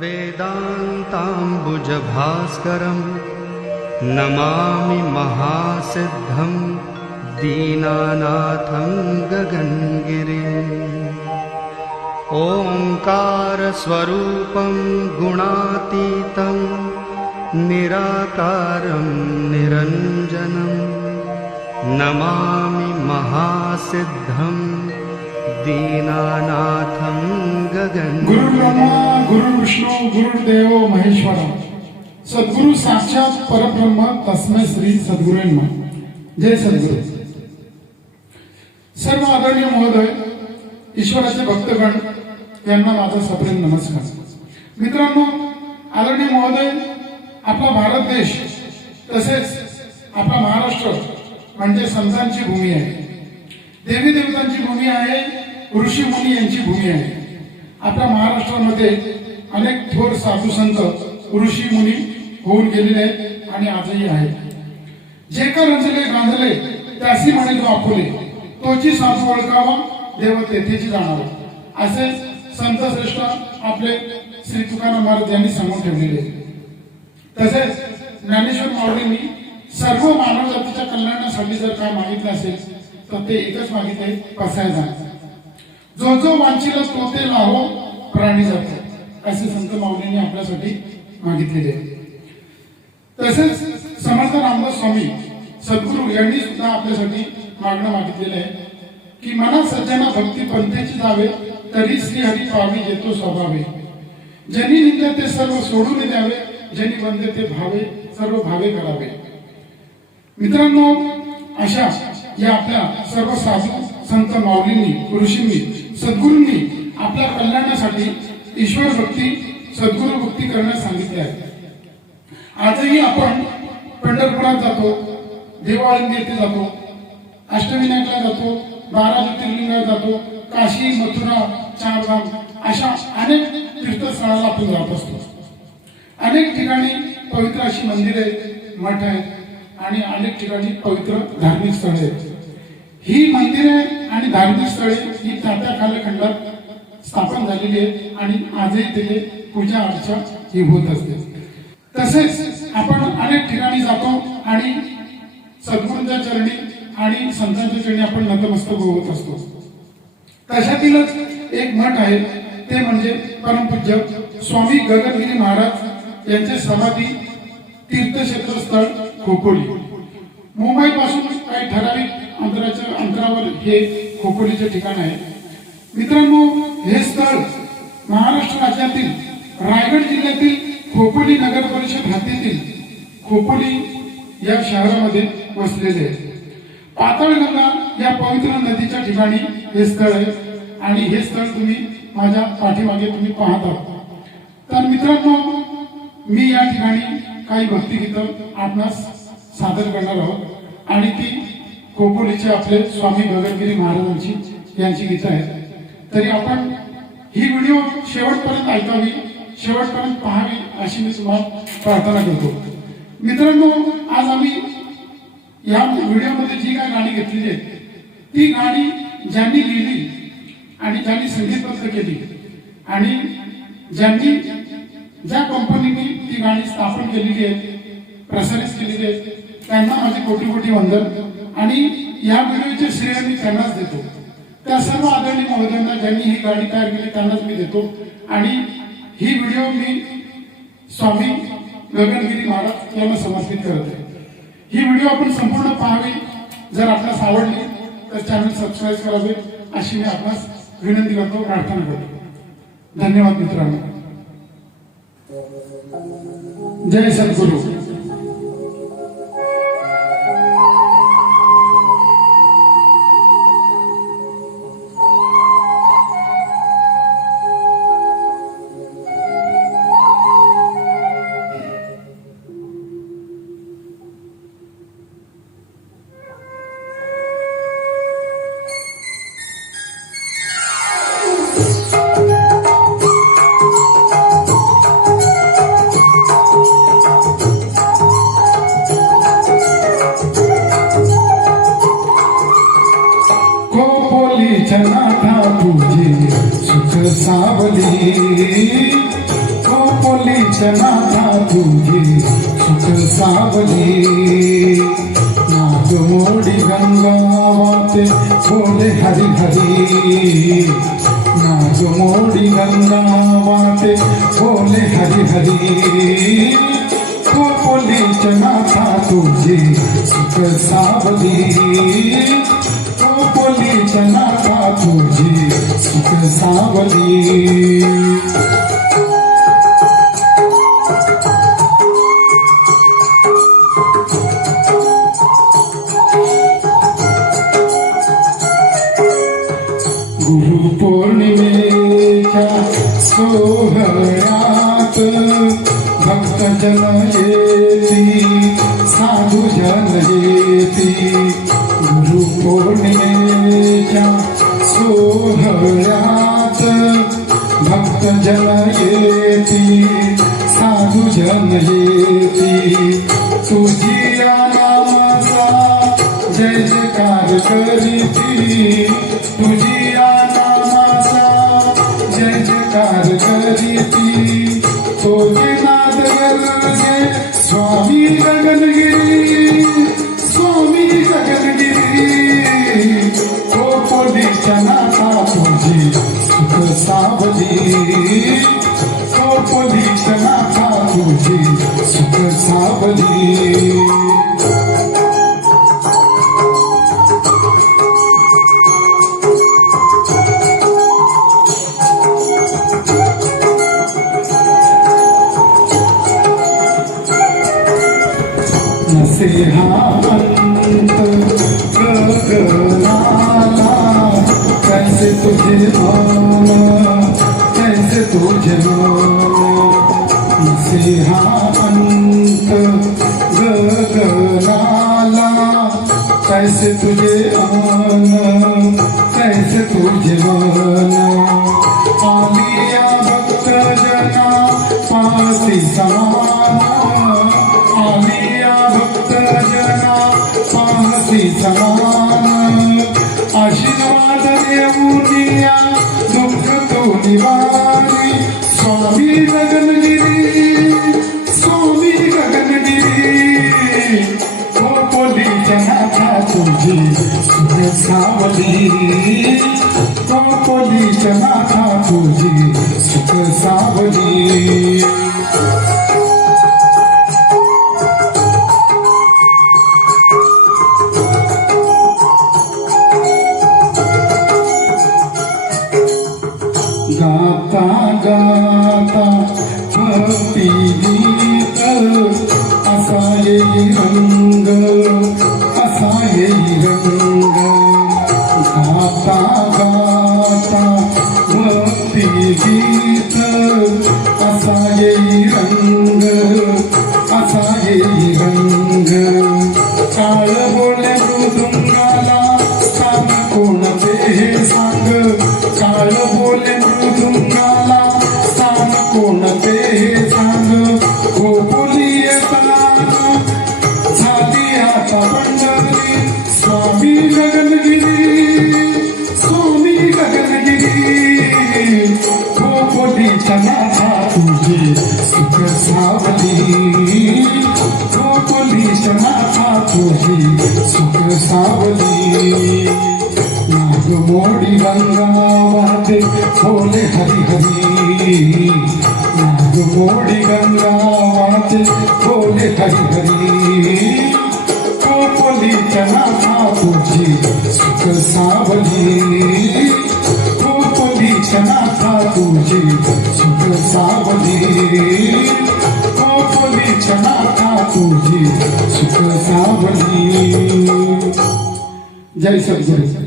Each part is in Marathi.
वेदान्ताम्बुजभास्करं नमामि महासिद्धं दीनानाथं गगनगिरिम् ओंकारस्वरूपं गुणातीतं निराकारं निरञ्जनं नमामि महासिद्धं दीनानाथं गगनगिरिम्। गुरु ब्रह्मा गुरु विष्णु गुरुदेव महेश्वर सद्गुरु साक्षात परब्रह्म तस्मै श्री सद्गुरू नमः। जय सद्गुरु। सर्व आदरणीय महोदय, ईश्वराचे भक्तगण यांना माझा सप्रेम नमस्कार। मित्रांनो, आदरणीय महोदय, आपला भारत देश तसेच आपला महाराष्ट्र म्हणजे संतांची भूमी आहे, देवी देवतांची भूमी आहे, ऋषी मुनी यांची भूमी आहे। आपल्या महाराष्ट्रामध्ये अनेक थोर साधू संत ऋषी मुनी होऊन गेलेले आहेत आणि आजही आहेत। जे का रंजले गांजले त्यासी म्हणे जो आपुले, तोची साधू ओळखावा देव तेथेची जाणावा, असे संत श्रेष्ठ आपले श्री तुकाराम महाराज यांनी सांगून ठेवलेले। तसेच ज्ञानेश्वर माऊलींनी सर्व मानव जातीच्या कल्याणासाठी जर काय मागितले असेल तर ते एकच मागितले, पसायचा जो जो वांछिला तो ते लाहो प्राणी जातो, असे संत माऊलींनी आपल्यासाठी मागितलेले। तसेच समर्थ रामदास स्वामी सद्गुरू यांनी सुद्धा आपल्यासाठी मागणं मागितलेलं आहे की मना सज्जना भक्ती पंथेची जावे, तरी श्री हरी पावी येतो स्वभावे, ज्यांनी निंदे ते सर्व सोडून द्यावे, ज्यांनी वंदे ते भावे सर्व भावे करावे। मित्रांनो, अशा या आपल्या सर्व साधू संत माऊलींनी ऋषींनी सद्गुरूंनी आपल्या कल्याणासाठी ईश्वर भक्ती सद्गुरू भक्ती करण्यास सांगितले आहे। आजही आपण पंढरपुरात जातो, देवाळंदी येथे जातो, अष्टविनायकला जातो, 12 ज्योतिर्लिंगात जातो, काशी मथुरा चारधाम अशा अनेक तीर्थस्थळाला आपण जात असतो। अनेक ठिकाणी पवित्र अशी मंदिरे मठ आहेत आणि अनेक ठिकाणी पवित्र धार्मिक स्थळे आहेत। ही मंदिरे आणि धार्मिक स्थळे ही त्या त्या कालखंडात स्थापन झालेली आहेत आणि आजही तिथे पूजा अर्चा ही होत असते। तसेच आपण अनेक ठिकाणी जातो आणि सद्गुरूंच्या चरणी आणि संतांच्या चरणी आपण नतमस्तक होत असतो। तशातीलच एक मठ आहे, ते म्हणजे परमपूज्य स्वामी गगनगिरी महाराज यांचे समाधी तीर्थक्षेत्र स्थळ खोपोली। मुंबई पासून काही ठराविक अंतरावर हे खोपोलीचे ठिकाण आहे। मित्रांनो, हे स्थळ महाराष्ट्र राज्यातील रायगड जिल्ह्यातील खोपोली नगर परिषद हद्दीतील खोपोली या शहरामध्ये वसलेले आहे। पाताळगंगा या पवित्र नदीच्या ठिकाणी हे स्थळ आहे आणि हे स्थळ तुम्ही माझ्या पाठीमागे तुम्ही पाहत आहात। तर मित्रांनो, मी या ठिकाणी काही भक्तिगीतं आपणास सादर करणार आहोत आणि ती खोपोलीचे आपले स्वामी गगनगिरी महाराजांची यांची गीतं आहेत। तरी आपण ही व्हिडिओ शेवटपर्यंत ऐकावी, शेवटपर्यंत पाहावी अशी मी तुम्हाला प्रार्थना करतो। मित्रांनो, आज आम्ही या व्हिडिओमध्ये जी काय गाणी घेतलेली आहेत ती गाणी ज्यांनी लिहिली आणि ज्यांनी संगीतबद्ध केली आणि ज्यांनी ज्या कंपनीने ती गाणी स्थापन केलेली आहेत, प्रसारित केलेली आहेत, त्यांना माझे कोटी कोटी वंदन आणि या व्हिडिओचे श्रेय मी त्यांनाच देतो। त्या सर्व आदरणीय महोदयांना ज्यांनी ही गाणी तयार केली त्यांनाच मी देतो आणि ही व्हिडिओ मी स्वामी गगनगिरी महाराज यांना समर्पित करत आहे। ही व्हिडिओ आपण संपूर्ण पाहावी, जर आपल्यास आवडली तर चॅनल सबस्क्राईब करावे अशी मी आपणास विनंती करतो, प्रार्थना करतो। धन्यवाद मित्रांनो। जय सद्गुरु। नाथा तुझी सुख सावली नाग मोडी गंगा वाते बोले हरी हरी नाग मोडी गंगा वाते बोले हरी हरी कोपोलीच नाथा तुझी सुख सावली कोपोलीच नाथा तुझी सुख सावली गुरुपौर्णिमेच्या सोहळ्यात भक्तजन येती साधुजन येती गुरुपौर्णिमेच्या सोहळ्यात भक्तजन येती साधुजन येती तुझी या नामाचा जय जयकार करीती तुझी या नामाचा जय जयकार करीती तोचे नाद गरजे स्वामी गगनगिरी स्वामी गगनगिरी कोपोलीच्या नाथा तुझी सुख सावली कोपोलीच्या नाथा तुझी सुख सावली नसे हा अंत गगनाला कैसे तुझे मान कैसे तुझे मान नसे हा अंत गगनाला कैसे तुझे मान कैसे तुझे मान आलिया भक्त जना पासी समान आलिया भक्त जना पाहसी समान आशीर्वाद देऊनिया दुःख तो निवारी स्वामी गगनगिरी स्वामी गगनगिरी कोपोलीच्या नाथा तुझी सुख सावली कोपोलीच्या नाथा तुझी सुख सावली गाता गाता भक्ती गीत असा येई रंग असा येई रंग गाता गाता भक्ती गीत असा येई रंग असा येई रंग काळ बोले मृदुंगाला स्थान कोणते हे सांग काळ बोले मृदुंगाला स्थान कोणते हे सांग गोकुली येताना झाली आता पंढरी स्वामी गगनगिरी स्वामी गगनगिरी गोकुलीच्या नाथा तुझी सुख सावली गोकुलीच्या नाथा तुझी सुख सावली नाग मोडी गंगा वाते बोले हरी हरी नाग मोडी गंगा वाते बोले हरी हरी कोपोलीच्या नाथा तुझी सुख सावली कोपोलीच्या नाथा तुझी सुख सावली कोपोलीच्या नाथा तुझी सुख सावली जय सद्गुरु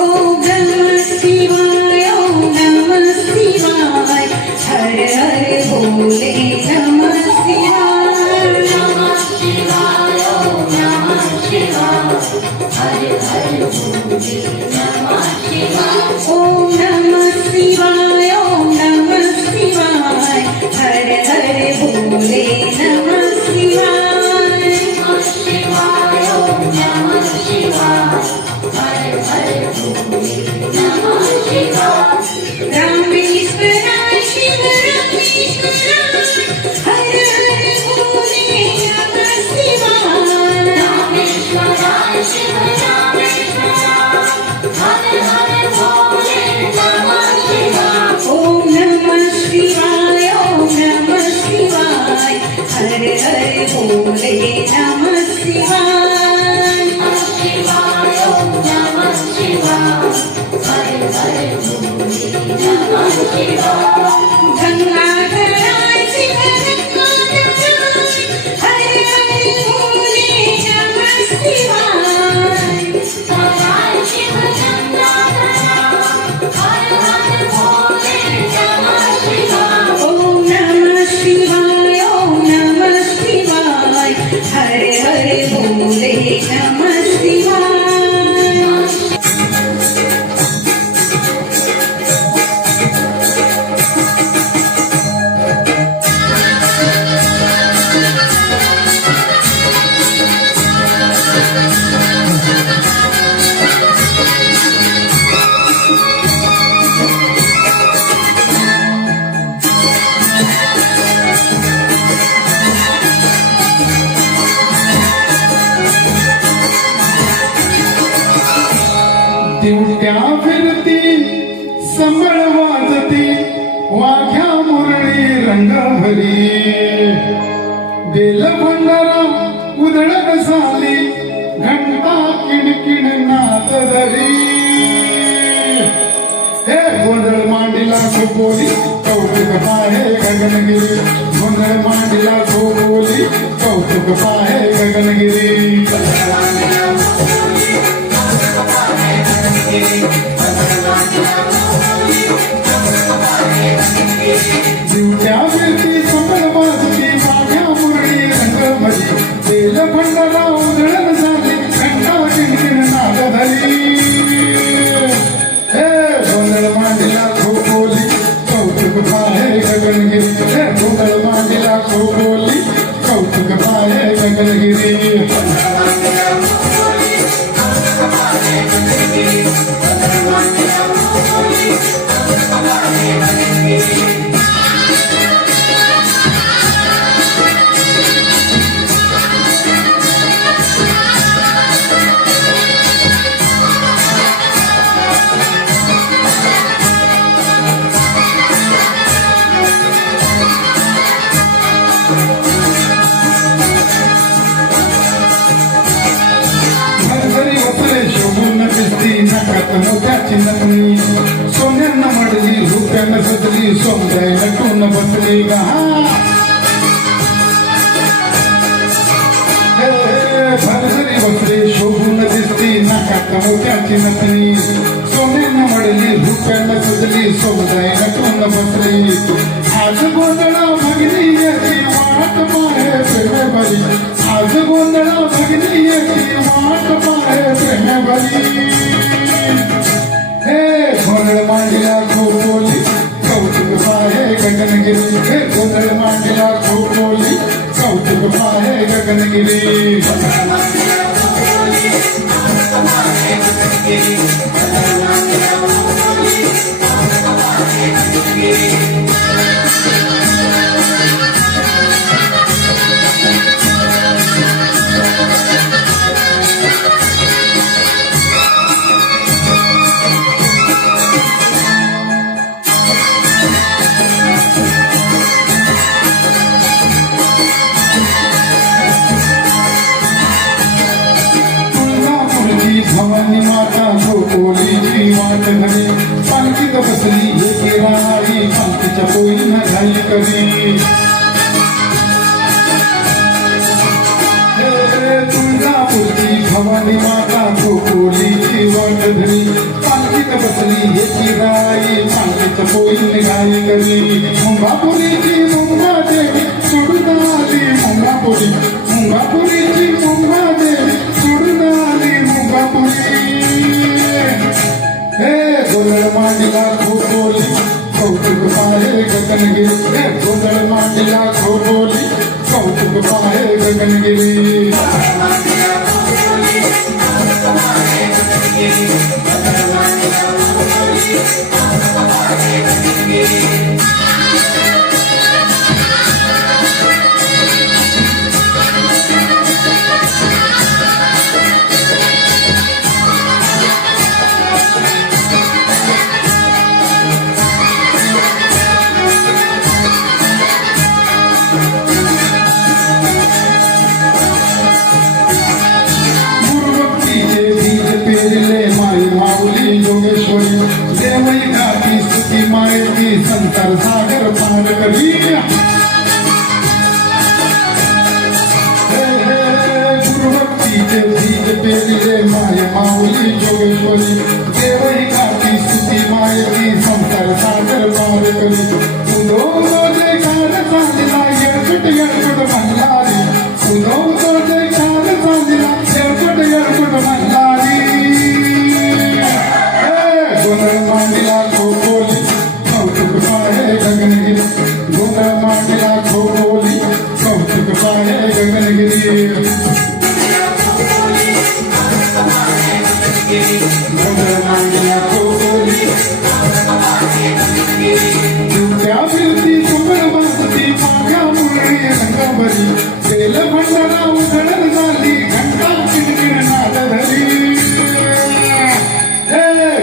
ओम नमः शिवाय ओम नमः शिवाय हर हर भोले नमः शिवाय नमः शिवाय ओम नमः शिवाय हर हर भोले नमः शिवाय ओम नमः शिवाय ओम नमः शिवाय हर हर भोले नमः शिवाय नमः शिवाय ओम नमः शिवाय हर हर भोले नमः शिवाय रामेश्वराय शिव रामेश्वराय हर हर भोले नमः शिवाय रामेश्वराय शिव रामेश्वराय हर हर भोले नमः शिवाय ओम नमः शिवाय ओम नमः शिवाय हर हर भोले नमः शिवाय नमः शिवाय ओम नमः शिवाय हर हर भोले नमः शिवाय गंगाधराय शिव गंगाधराय हर हर भोले नमः शिवाय गंगाधराय शिव गंगाधराय हर हर भोले नमः शिवाय ओम नमः शिवाय ओम नमः शिवाय हर हर भोले नमः शिवाय दिवट्या फिरती संबळ वाजती वाघ्या मुरळी रंग भरी बेल भंडारा उधळण साली घंटा किणकिण नाद धरी हे गोंधळ मांडीला खोपोली कौतुक पाहे गगनगिरी गोंधळ मांडीला खोपोली कौतुक पाहे गगनगिरी दिवट्या फिरती संबळ वाजती वाघ्या मुरळी रंग भरी बेल भंडारा उधळण झाली घंटा किणकिण नाद धरी हे गोंधळ मांडीला खोपोली कौतुक पाहे गगनगिरी हे गोंधळ मांडीला खोपोली कौतुक पाहे गगनगिरी घरी बसले शोभून दिसती नाकात मोठ्याची नकली सोन्यानं मडली रुपयानं सजली सोमजाई नटून बसली गा घरी बसले शोभून दिसती नाकात मोठ्याची नकली सोन्यानं मडली रुपयानं सजली सोमजाई नटून बसली आज गोंधळा भगली याची वाट पाहे प्रेम भरी आज गोंधळा भगली याची वाट पाहे प्रेम भरी हे गोंधळ मांडीला खोपोली कौतुक पाहे गगनगिरी हे गोंधळ मांडीला खोपोली कौतुक पाहे गगनगिरी भवानी माता खोपोलीची वाट धरी पालखीत बसली एके राई पालखीच्या पोळीनं घाई करी तुळजापूरची भवानी माता खोपोलीची वाटधरी पालखीत बसली हेची राई पालखीत पोईन गाय करी मुंगापुरीची मुंगा देवी सोडून आली मुंगापुरीची मुंगा देवी सोडून आली मुंगापुरी हे गोंधळ मांडला खोपोली कौतुक पाहे गगनगिरी हे गोंधळ मांडला खोपोली कौतुक पाहे गगनगिरी योगेश्वरी देवई गाती स्तुती मायेची संसार सागर पार करी गुरुभक्तीचे बीज पेरिले माय माऊली योगेश्वरी देवई गाती स्तुती मायेची संसार सागर पार करी तुझो जयकार चांदिला येळकट म्हणलारी तुझो जयकार चांदिला येळकट म्हणलारी गोंधळ मांडला खोपोली कौतुक पाहे गगनगिरी गोंधळ मांडला खोपोली कौतुक पाहे गगनगिरी गोंधळ मांडला खोपोली त्या फिरती कुंभळ वाजती पाग्या मुरळी रंगाभरी तेल भंडारा उधळण झाली घंटा किणकिण नाद धरी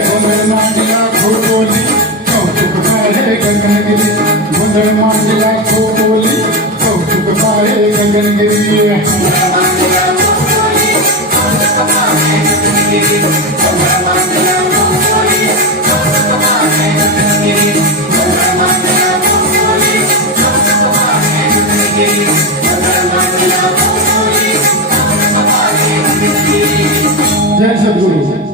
गोंधळ मांडला खोपोली कौतुक पाहे गगनगिरी गोंधळ मांडला खोपोली कौतुक पाहे गगनगिरी जय सद्गुरु